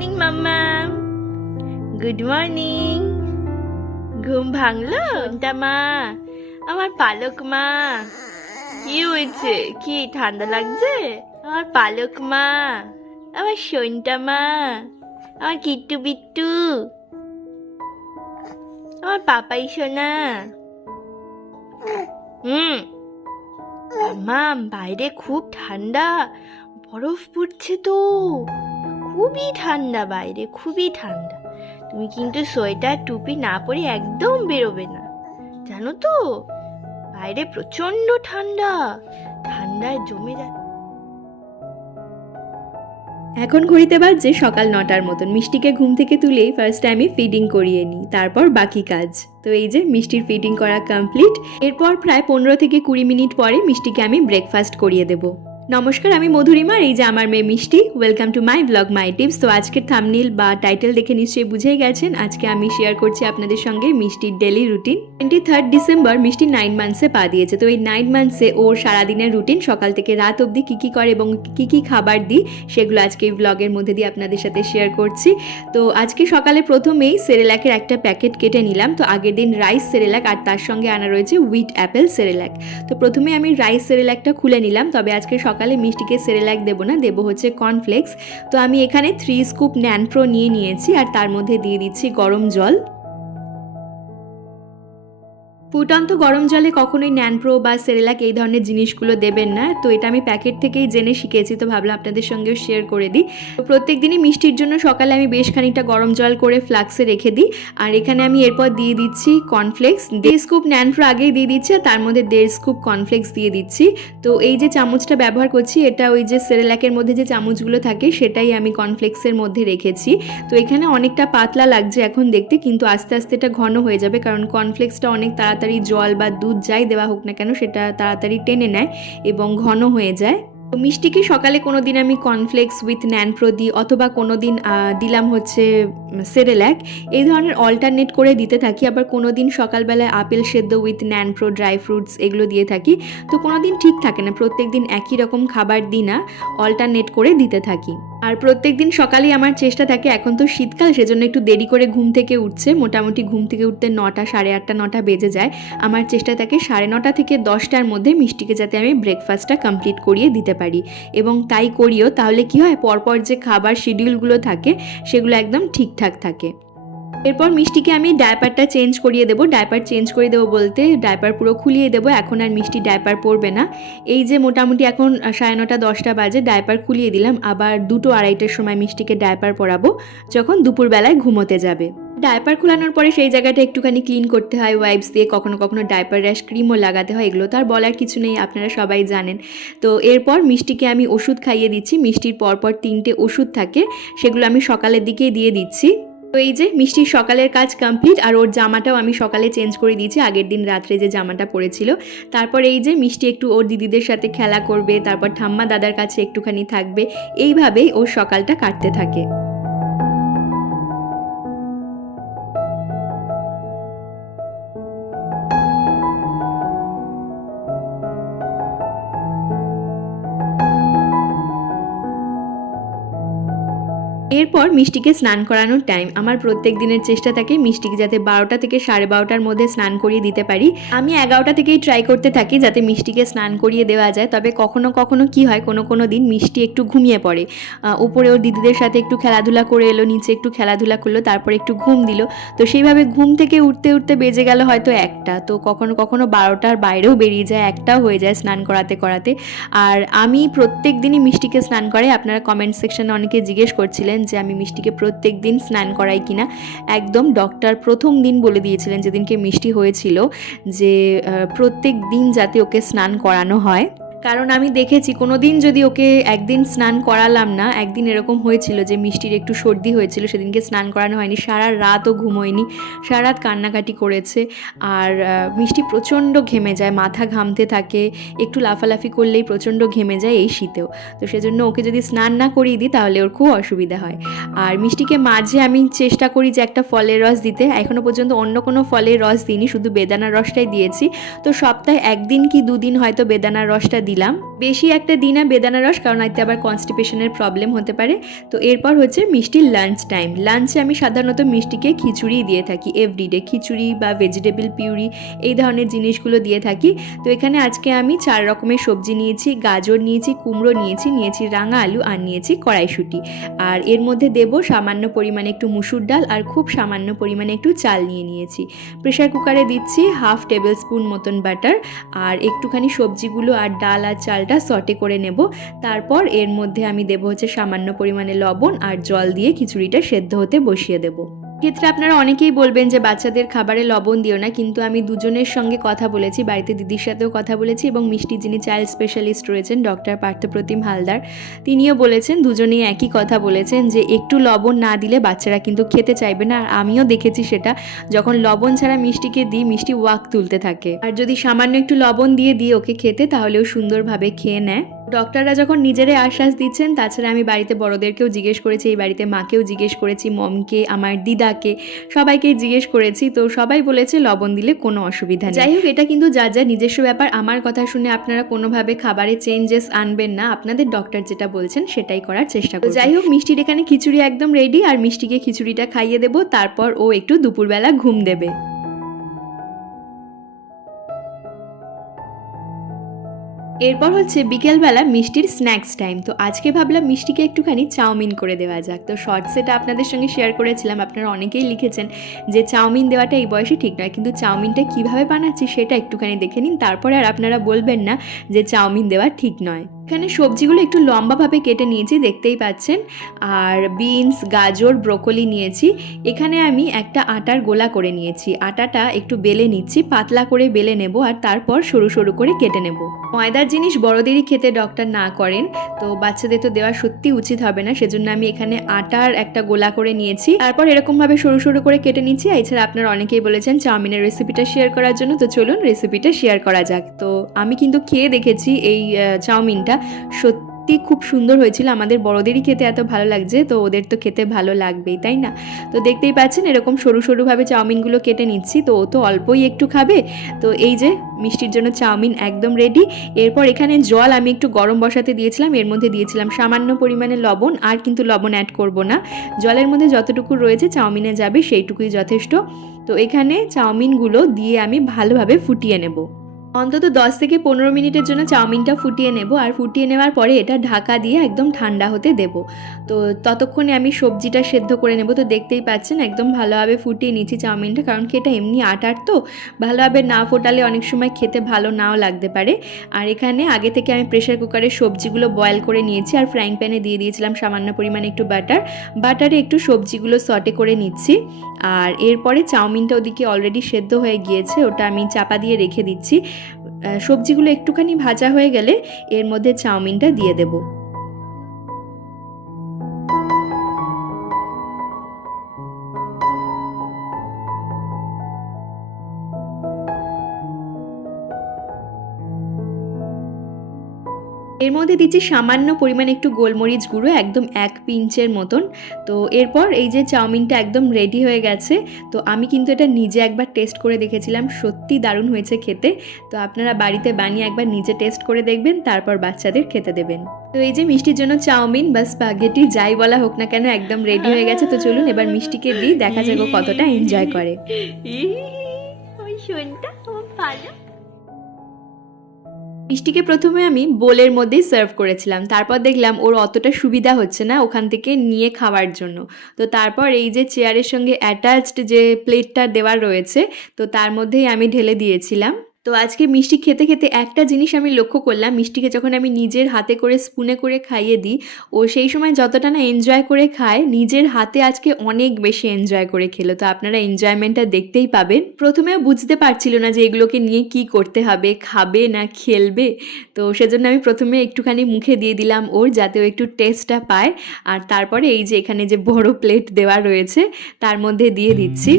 Morning মাম্মা good morning ঘুম ভাঙলো? ঘুমটা মা। আমার পালক মা। কি হয়েছে? কি ঠান্ডা লাগছে? আমার পালক মা। আমার সন্টা মা। আমার কিট্টু বিট্টু। আমার পাপাই সোনা। হুম। মাম বাইরে খুব ঠান্ডা। বরফ পড়ছে তো। খুবই ঠান্ডা বাইরে, খুবই ঠান্ডা। তুমি কিন্তু সোয়েটার, টুপি না পরে একদম বেরোবে না। জানো তো, বাইরে প্রচণ্ড ঠান্ডা, ঠান্ডায় জমে যায়। এখন ঘড়িতে বাজছে সকাল নটার মতন। মিষ্টিকে ঘুম থেকে তুলেই ফার্স্ট আমি ফিডিং করিয়ে নিই, তারপর বাকি কাজ। তো এই যে, মিষ্টির ফিডিং করা কমপ্লিট এরপর প্রায় পনেরো থেকে কুড়ি মিনিট পরে মিষ্টিকে আমি ব্রেকফাস্ট করিয়ে দেবো। নমস্কার, আমি মধুরিমা এই যে আমার মেয়ে Mishti welcome to my blog my tips তো আজকের থামনিল বা টাইটেল দেখে নিশ্চয়ই বুঝেই গেছেন, আজকে আমি শেয়ার করছি আপনাদের সঙ্গে মিষ্টির daily routine twenty third December Mishti nine মান্থসে পা দিয়েছে। তো এই নাইন মান্থসে ওর সারাদিনের রুটিন সকাল থেকে রাত অবধি কী কী করে এবং কী কী খাবার দিই, সেগুলো আজকে এই ব্লগের মধ্যে দিয়ে আপনাদের সাথে শেয়ার করছি। তো আজকে সকালে প্রথমেই সেরেলাকের একটা প্যাকেট কেটে নিলাম। তো আগের দিন রাইস সেরেলাক আর তার সঙ্গে আনা রয়েছে উইট অ্যাপেল সেরেলাক তো প্রথমে আমি রাইস সেরেলাকটা খুলে নিলাম। তবে আজকে সকালে মিষ্টিকে সেরেলাক দেবো না, দেবো হচ্ছে কর্নফ্লেক্স তো আমি এখানে থ্রি স্কুপ ন্যানপ্রো নিয়ে নিয়েছি আর তার মধ্যে দিয়ে দিচ্ছি গরম জল। ফুটন্ত গরম জলে কখনোই ন্যানপ্রো বা সেরেলাক এই ধরনের জিনিসগুলো দেবেন না। তো এটা আমি প্যাকেট থেকেই জেনে শিখেছি, তো ভাবলাম আপনাদের সঙ্গেও শেয়ার করে দিই। প্রত্যেক দিনই মিষ্টির জন্য সকালে আমি বেশ খানিকটা গরম জল করে ফ্লাক্সে রেখে দিই। আর এখানে আমি এরপর দিয়ে দিচ্ছি কর্নফ্লেক্স দেড় স্কুপ ন্যানপ্রো আগেই দিয়ে দিচ্ছি আর তার মধ্যে দেড় স্কুপ কর্নফ্লেক্স দিয়ে দিচ্ছি। তো এই যে চামচটা ব্যবহার করছি, এটা ওই যে সেরেলাকের মধ্যে যে চামচগুলো থাকে, সেটাই আমি কর্নফ্লেক্সের মধ্যে রেখেছি। তো এখানে অনেকটা পাতলা লাগছে এখন দেখতে, কিন্তু আস্তে আস্তে এটা ঘন হয়ে যাবে, কারণ কর্নফ্লেক্সটা অনেক তাড়াতাড়ি জল বা দুধ যাই দেওয়া হোক না কেন সেটা তাড়াতাড়ি টেনে নেয় এবং ঘন হয়ে যায়। তো মিষ্টিকে সকালে কোনো দিন আমি কর্নফ্লেক্স উইথ ন্যানপ্রো দিই অথবা কোনো দিন দিলাম হচ্ছে সেরেল্যাক এই ধরনের অল্টারনেট করে দিতে থাকি। আবার কোনো দিন সকালবেলায় আপেল সেদ্ধ উইথ ন্যানপ্রো ড্রাই ফ্রুটস এগুলো দিয়ে থাকি। তো কোনো দিন ঠিক থাকে না প্রত্যেক দিন একই রকম খাবার দিই না অল্টারনেট করে দিতে থাকি। আর প্রত্যেক দিন সকালেই আমার চেষ্টা থাকে, এখন তো শীতকাল, সেজন্য একটু দেরি করে ঘুম থেকে উঠছে। মোটামুটি ঘুম থেকে উঠতে নটা, সাড়ে আটটা, নটা বেজে যায়। আমার চেষ্টা থাকে সাড়ে নটা থেকে দশটার মধ্যে মিষ্টিকে যাতে আমি ব্রেকফাস্টটা কমপ্লিট করিয়ে দিতে পারি। এবং তাই করিও, তাহলে কি হয়, পরপর যে খাবার শিডিউলগুলো থাকে, সেগুলো একদম ঠিকঠাক থাকে। এরপর মিষ্টিকে আমি ডায়পারটা চেঞ্জ করিয়ে দেবো, ডায়পার চেঞ্জ করে দেবো বলতে ডায়পার পুরো খুলিয়ে দেবো, এখন আর মিষ্টি ডায়পার পরবে না। এই যে মোটামুটি এখন সাড়ে নটা, দশটা বাজে, ডায়পার খুলিয়ে দিলাম, আবার দুটো আড়াইটার সময় মিষ্টিকে ডায়পার পরাবো, যখন দুপুরবেলায় ঘুমোতে যাবে। ডায়পার খোলানোর পরে সেই জায়গাটা একটুখানি ক্লিন করতে হয়, ওয়াইপস দিয়ে কখনো কখনো ডায়পার র্যাশ ক্রিমও লাগাতে হয়, এগুলো তো আর বলার কিছু নেই, আপনারা সবাই জানেন। তো এরপর মিষ্টিকে আমি ওষুধ খাইয়ে দিচ্ছি, মিষ্টির পরপর তিনটে ওষুধ থাকে, সেগুলো আমি সকালের দিকেই দিয়ে দিচ্ছি। তো এই যে মিষ্টির সকালের কাজ কমপ্লিট, আর ওর জামাটাও আমি সকালে চেঞ্জ করে দিয়েছি, আগের দিন রাত্রে যে জামাটা পরেছিল। তারপর এই যে মিষ্টি একটু ওর দিদিদের সাথে খেলা করবে, তারপর ঠাম্মা দাদার কাছে একটুখানি থাকবে, এইভাবেই ওর সকালটা কাটতে থাকে। এরপর মিষ্টিকে স্নান করানোর টাইম আমার প্রত্যেক দিনের চেষ্টা থাকে মিষ্টিকে যাতে বারোটা থেকে সাড়ে বারোটার মধ্যে স্নান করিয়ে দিতে পারি। আমি এগারোটা থেকেই ট্রাই করতে থাকি যাতে মিষ্টিকে স্নান করিয়ে দেওয়া যায়। তবে কখনো কখনো কি হয়, কোনো কোনো দিন মিষ্টি একটু ঘুমিয়ে পড়ে। উপরে ওর দিদিদের সাথে একটু খেলাধুলা করে এলো, নিচে একটু খেলাধুলা করল, তারপর একটু ঘুম দিল। তো সেইভাবে ঘুম থেকে উঠতে উঠতে বেজে গেল হয়তো একটা। তো কখনো কখনো বারোটার বাইরেও বেরিয়ে যায়, একটাও হয়ে যায় স্নান করাতে করাতে। আর আমি প্রত্যেক দিনই মিষ্টিকে স্নান করাই আপনারা কমেন্ট সেকশনে অনেকে জিজ্ঞেস করছিলেন যে আমি মিষ্টিকে প্রত্যেক দিন স্নান করাই কিনা। একদম ডক্টর প্রথম দিন বলে দিয়েছিলেন যেদিনকে মিষ্টি হয়েছিল যে প্রত্যেক দিন যাতে ওকে স্নান করানো হয়। কারণ আমি দেখেছি কোনো দিন যদি ওকে একদিন স্নান করালাম না, একদিন এরকম হয়েছিল যে মিষ্টির একটু সর্দি হয়েছিল, সেদিনকে স্নান করানো হয়নি, সারা রাতও ঘুমোয়নি, সারা রাত কান্নাকাটি করেছে, আর মিষ্টি প্রচণ্ড ঘেমে যায়, মাথা ঘামতে থাকে, একটু লাফালাফি করলেই প্রচণ্ড ঘেমে যায় এই শীতেও। তো সেজন্য ওকে যদি স্নান না করিয়ে দিই, তাহলে ওর খুব অসুবিধা হয়। আর মিষ্টিকে মাঝে আমি চেষ্টা করি যে একটা ফলের রস দিতে এখনও পর্যন্ত অন্য কোনো ফলের রস দিইনি, শুধু বেদানার রসটাই দিয়েছি। তো সপ্তাহে একদিন কি দুদিন হয়তো বেদানার রসটা দিলাম। বেশি একটা দিই না, বেদানা রস, কারণ এতে আবার কনস্টিপেশনের প্রবলেম হতে পারে। তো এরপর হচ্ছে মিষ্টির লাঞ্চ টাইম লাঞ্চে আমি সাধারণত মিষ্টিকে খিচুড়ি দিয়ে থাকি এভরিডে খিচুড়ি বা ভেজিটেবল পিউরি এই ধরনের জিনিসগুলো দিয়ে থাকি। তো এখানে আজকে আমি চার রকমের সবজি নিয়েছি, গাজর নিয়েছি, কুমড়ো নিয়েছি নিয়েছি রাঙা আলু আর নিয়েছি কড়াইশুঁটি। আর এর মধ্যে দেব সামান্য পরিমাণে একটু মুসুর ডাল আর খুব সামান্য পরিমাণে একটু চাল নিয়ে নিয়েছি। প্রেশার কুকারে দিচ্ছি হাফ টেবিল স্পুন মতন বাটার আর একটুখানি সবজিগুলো আর ডাল আর চালটা সটে করে নেব। তারপর এর মধ্যে আমি দেবো হচ্ছে সামান্য পরিমাণে লবণ আর জল দিয়ে খিচুড়িটা সেদ্ধ হতে বসিয়ে দেবো। ক্ষেত্রে আপনারা অনেকেই বলবেন যে বাচ্চাদের খাবারে লবণ দিও না, কিন্তু আমি দুজনের সঙ্গে কথা বলেছি, বাড়িতে দিদির সাথেও কথা বলেছি এবং মিষ্টি যিনি চাইল্ড স্পেশালিস্ট রয়েছেন, ডক্টর পার্থপ্রতিম হালদার, তিনিও বলেছেন, দুজনেই একই কথা বলেছেন যে একটু লবণ না দিলে বাচ্চারা কিন্তু খেতে চাইবে না। আর আমিও দেখেছি সেটা, যখন লবণ ছাড়া মিষ্টিকে দিই, মিষ্টি ওয়াক তুলতে থাকে। আর যদি সামান্য একটু লবণ দিয়ে দিই ওকে খেতে তাহলেও সুন্দরভাবে খেয়ে নেয়। ডক্টররা যখন নিজেরাই আশ্বাস দিচ্ছেন, তাছাড়া আমি বাড়িতে বড়দেরকেও জিজ্ঞেস করেছি, এই বাড়িতে মাকেও জিজ্ঞেস করেছি, মমকে, আমার দিদাকে, সবাইকেই জিজ্ঞেস করেছি। তো সবাই বলেছে, লবণ দিলে কোনো অসুবিধা নেই। যাই হোক, এটা কিন্তু যা যা নিজস্ব ব্যাপার, আমার কথা শুনে আপনারা কোনোভাবে খাবারে চেঞ্জেস আনবেন না। আপনাদের ডক্টর যেটা বলছেন, সেটাই করার চেষ্টা করুন যাই হোক, মিষ্টির এখানে খিচুড়ি একদম রেডি আর মিষ্টিকে খিচুড়িটা খাইয়ে দেবো, তারপর ও একটু দুপুরবেলা ঘুম দেবে। এরপর হচ্ছে বিকেলবেলা মিষ্টির স্ন্যাক্স টাইম। তো আজকে ভাবলাম মিষ্টিকে একটুখানি চাউমিন করে দেওয়া যাক। তো শর্টস এটা আপনাদের সঙ্গে শেয়ার করেছিলাম, আপনারা অনেকেই লিখেছেন যে চাউমিন দেওয়াটা এই বয়সে ঠিক নয়, কিন্তু চাউমিনটা কীভাবে বানাচ্ছি সেটা একটুখানি দেখে নিন। তারপরে আর আপনারা বলবেন না যে চাউমিন দেওয়া ঠিক নয়। এখানে সবজিগুলো একটু লম্বাভাবে কেটে নিয়েছি, দেখতেই পাচ্ছেন। আর বিনস, গাজর, ব্রোকলি নিয়েছি। এখানে আমি একটা আটার গোলা করে নিয়েছি। আটাটা একটু বেলে নিচ্ছি, পাতলা করে বেলে নেব আর তারপর সরু সরু করে কেটে নেব। ময়দার জিনিস বড়দেরই খেতে ডক্টর না করেন, তো বাচ্চাদের তো দেওয়া সত্যি উচিত হবে না। সেজন্য আমি এখানে আটার একটা গোলা করে নিয়েছি। তারপর এরকমভাবে সরু সরু করে কেটে নিচ্ছি। এছাড়া আপনারা অনেকেই বলেছেন চাউমিনের রেসিপিটা শেয়ার করার জন্য। তো চলুন রেসিপিটা শেয়ার করা যাক। তো আমি কিন্তু খেয়ে দেখেছি এই চাউমিনটা। সত্যি খুব সুন্দর হয়েছিল। আমাদের বড়দেরই খেতে এত ভালো লাগছে, তো ওদের তো খেতে ভালো লাগবেই, তাই না? তো দেখতেই পাচ্ছেন এরকম সরু সরুভাবে চাউমিনগুলো কেটে নিচ্ছি, তো ও তো অল্পই একটু খাবে। তো এই যে মিষ্টির জন্য চাউমিন একদম রেডি এরপর এখানে জল আমি একটু গরম বসাতে দিয়েছিলাম, এর মধ্যে দিয়েছিলাম সামান্য পরিমাণে লবণ, আর কিন্তু লবণ অ্যাড করব না। জলের মধ্যে যতটুকু রয়েছে চাউমিনে যাবে সেইটুকুই যথেষ্ট। তো এখানে চাউমিনগুলো দিয়ে আমি ভালোভাবে ফুটিয়ে নেব। অন্তত দশ থেকে পনেরো মিনিটের জন্য চাউমিনটা ফুটিয়ে নেব আর ফুটিয়ে নেওয়ার পরে এটা ঢাকা দিয়ে একদম ঠান্ডা হতে দেব। তো ততক্ষণে আমি সবজিটা সেদ্ধ করে নেব। তো দেখতেই পাচ্ছেন একদম ভালোভাবে ফুটিয়ে নিচ্ছি চাউমিনটা, কারণ কি এটা এমনি আটার তো। ভালোভাবে না ফোটালে অনেক সময় খেতে ভালো নাও লাগতে পারে। আর এখানে আগে থেকে আমি প্রেশার কুকারে সবজিগুলো বয়েল করে নিয়েছি আর ফ্রাইং প্যানে দিয়ে দিয়েছিলাম সামান্য পরিমাণে একটু বাটার। বাটারে একটু সবজিগুলো সটে করে নিচ্ছি। আর এরপরে চাউমিনটা ওদিকে অলরেডি সেদ্ধ হয়ে গিয়েছে, ওটা আমি চাপা দিয়ে রেখে দিচ্ছি। সবজিগুলো একটুখানি ভাজা হয়ে গেলে এর মধ্যে চাউমিনটা দিয়ে দেবো। এর মধ্যে দিচ্ছি সামান্য পরিমাণ একটু গোলমরিচ গুঁড়ো, একদম এক পিঞ্চের মতন। তো এরপর এই যে চাউমিনটা একদম রেডি হয়ে গেছে, তো আমি কিন্তু এটা নিজে একবার টেস্ট করে দেখেছিলাম, সত্যি দারুণ হয়েছে খেতে। তো আপনারা বাড়িতে বানিয়ে একবার নিজে টেস্ট করে দেখবেন, তারপর বাচ্চাদের খেতে দেবেন। তো এই যে মিষ্টির জন্য চাউমিন বা স্পাগেটি যাই বলা হোক না কেন একদম রেডি হয়ে গেছে, তো চলুন এবার মিষ্টিকে দিই, দেখা যাবে কতটা এনজয় করে। ভালো। মিষ্টিকে প্রথমে আমি বোলের মধ্যেই সার্ভ করেছিলাম। তারপর দেখলাম ওর অতটা সুবিধা হচ্ছে না ওখান থেকে নিয়ে খাওয়ার জন্য। তো তারপর এই যে চেয়ারের সঙ্গে অ্যাটাচড যে প্লেটটা দেওয়া রয়েছে, তো তার মধ্যেই আমি ঢেলে দিয়েছিলাম। তো আজকে মিষ্টি খেতে খেতে একটা জিনিস আমি লক্ষ্য করলাম, মিষ্টিকে যখন আমি নিজের হাতে করে স্পুনে করে খাইয়ে দিই, ও সেই সময় যতটা না এনজয় করে খায়, নিজের হাতে আজকে অনেক বেশি এনজয় করে খেলো। তো আপনারা এনজয়মেন্টটা দেখতেই পাবেন। প্রথমেও বুঝতে পারছিল না যে এগুলোকে নিয়ে কি করতে হবে, খাবে না খেলবে। তো সেজন্য আমি প্রথমে একটুখানি মুখে দিয়ে দিলাম ওর যাতে ও একটু টেস্টটা পায়। আর তারপরে এই যে এখানে যে বড় প্লেট দেওয়া রয়েছে, তার মধ্যে দিয়ে দিচ্ছি।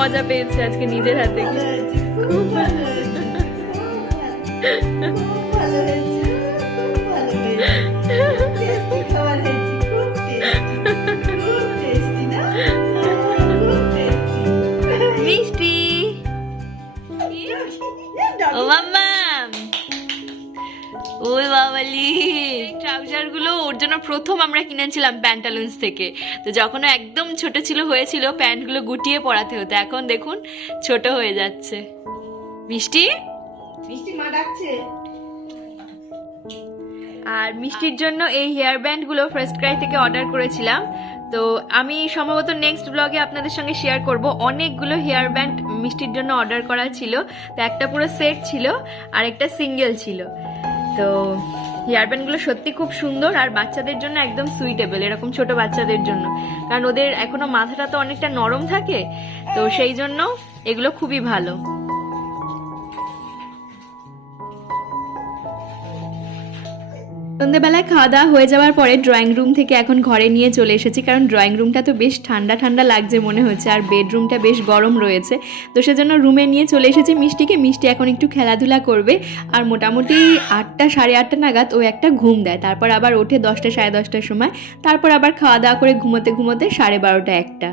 মজা পেয়েছে আজকে নিজের হাতে ভালো হয়েছে, খুব ভালো হয়েছে, খুব ভালো হয়েছে, খুব ভালো হয়েছে। Tasty খাবার হয়েছে, খুব tasty, খুব tasty না? খুব tasty। মিষ্টি ও মাম্মা ওই বাবালি ট্রাউজারগুলো ওর জন্য প্রথম আমরা কিনেছিলাম প্যান্টালুন্স থেকে। তো যখনও একদম ছোট ছিল হয়েছিল প্যান্টগুলো গুটিয়ে পরাতে হতো। এখন দেখুন ছোট হয়ে যাচ্ছে। মিষ্টি? মিষ্টি মা ডাকছে। আর মিষ্টির জন্য এই হেয়ার ব্যান্ডগুলো ফার্স্ট ক্রাই থেকে অর্ডার করেছিলাম। তো আমি সম্ভবত নেক্সট ব্লগে আপনাদের সঙ্গে শেয়ার করব। অনেকগুলো হেয়ার ব্যান্ড মিষ্টির জন্য অর্ডার করা ছিল। তো একটা পুরো সেট ছিল আর একটা সিঙ্গেল ছিল। তো হেয়ার ব্যান্ডগুলো সত্যি খুব সুন্দর আর বাচ্চাদের জন্য একদম সুইটেবল, এরকম ছোট বাচ্চাদের জন্য। কারণ ওদের এখনও মাথাটা তো অনেকটা নরম থাকে, তো সেই জন্য এগুলো খুবই ভালো। সন্ধ্যেবেলায় খাওয়া দাওয়া হয়ে যাওয়ার পরে ড্রয়িং রুম থেকে এখন ঘরে নিয়ে চলে এসেছি, কারণ ড্রয়িং রুমটা তো বেশ ঠান্ডা ঠান্ডা লাগছে মনে হচ্ছে, আর বেডরুমটা বেশ গরম রয়েছে। তো সেজন্য রুমে নিয়ে চলে এসেছি মিষ্টিকে, মিষ্টি এখন একটু খেলাধুলা করবে, আর মোটামুটি আটটা, সাড়ে আটটা নাগাদ ও একটা ঘুম দেয়। তারপর আবার ওঠে দশটা, সাড়ে দশটার সময়, তারপর আবার খাওয়া দাওয়া করে ঘুমোতে ঘুমোতে সাড়ে বারোটা, একটা।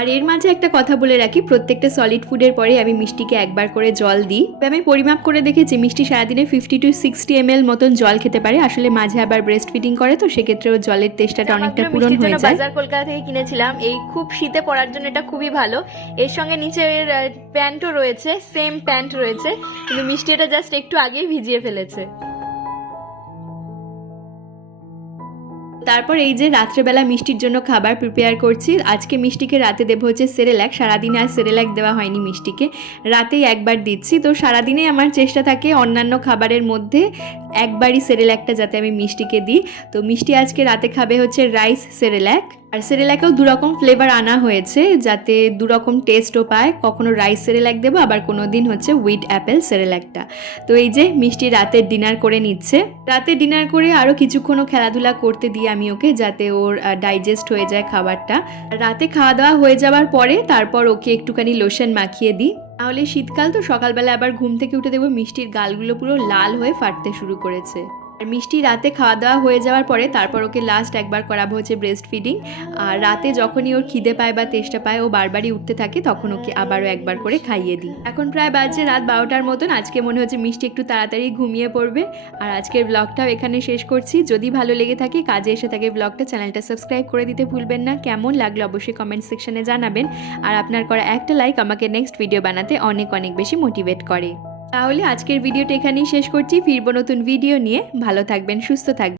আর এর মাঝে একটা কথা বলে রাখি প্রত্যেকটা সলিড ফুডের পরে আমি মিষ্টিকে একবার করে জল দিই। আমি পরিমাপ করে দেখেছি মিষ্টি সারাদিনে ফিফটি টু সিক্সটি এম মতন জল খেতে পারে। আসলে মাঝে আবার ব্রেস্ট ফিডিং করে তো সেক্ষেত্রে ওর জলের তেষ্টাটা অনেকটা পূরণ হয়ে যায়। বাজার কলকাতা থেকে কিনেছিলাম। এই খুব শীতে পরার জন্য এটা খুবই ভালো। এর সঙ্গে নিচের প্যান্টও রয়েছে সেম প্যান্ট রয়েছে কিন্তু মিষ্টি এটা জাস্ট একটু আগেই ভিজিয়ে ফেলেছে। তারপর এই যে রাত্রেবেলা মিষ্টির জন্য খাবার প্রিপেয়ার করছি, আজকে মিষ্টিকে রাতে দেবো হচ্ছে সেরেল্যাক সারাদিনে আর সেরেল্যাক দেওয়া হয়নি মিষ্টিকে, রাতেই একবার দিচ্ছি। তো সারাদিনে আমার চেষ্টা থাকে অন্যান্য খাবারের মধ্যে একবারই সেরেল্যাকটা যাতে আমি মিষ্টিকে দিই। তো মিষ্টি আজকে রাতে খাবে হচ্ছে রাইস সেরেল্যাক আর সেরেল্যাকেও দুরকম ফ্লেভার আনা হয়েছে, যাতে দুরকম টেস্টও পায়। কখনো রাইস সেরেল্যাক দেবো, আবার কোনো দিন হচ্ছে উইথ অ্যাপেল সেরেলাকটা। তো এই যে মিষ্টি রাতের ডিনার করে নিচ্ছে। রাতে ডিনার করে আরও কিছুক্ষণও খেলাধুলা করতে দিই আমি ওকে, যাতে ওর ডাইজেস্ট হয়ে যায় খাবারটা। রাতে খাওয়া দাওয়া হয়ে যাওয়ার পরে তারপর ওকে একটুখানি লোশন মাখিয়ে দিই। তাহলে শীতকাল তো সকালবেলা আবার ঘুম থেকে উঠে দেখব মিষ্টির গালগুলো পুরো লাল হয়ে ফাটতে শুরু করেছে। আর মিষ্টি রাতে খাওয়া দাওয়া হয়ে যাওয়ার পরে তারপর ওকে লাস্ট একবার করাবো হচ্ছে ব্রেস্ট ফিডিং আর রাতে যখনই ওর খিদে পায় বা তেষ্টা পায়, ও বারবারই উঠতে থাকে, তখন ওকে আবারও একবার করে খাইয়ে দিই। এখন প্রায় বাজছে রাত বারোটার মতন, আজকে মনে হচ্ছে মিষ্টি একটু তাড়াতাড়ি ঘুমিয়ে পড়বে। আর আজকের ব্লগটাও এখানে শেষ করছি। যদি ভালো লেগে থাকে, কাজে এসে থাকে ব্লগটা চ্যানেলটা সাবস্ক্রাইব করে দিতে ভুলবেন না। কেমন লাগল অবশ্যই কমেন্ট সেকশনে জানাবেন। আর আপনার করা একটা লাইক আমাকে নেক্সট ভিডিও বানাতে অনেক অনেক বেশি মোটিভেট করে। তাহলে আজকের ভিডিওটা এখানেই শেষ করছি। ফিরবো নতুন ভিডিও নিয়ে। ভালো থাকবেন সুস্থ থাকবেন।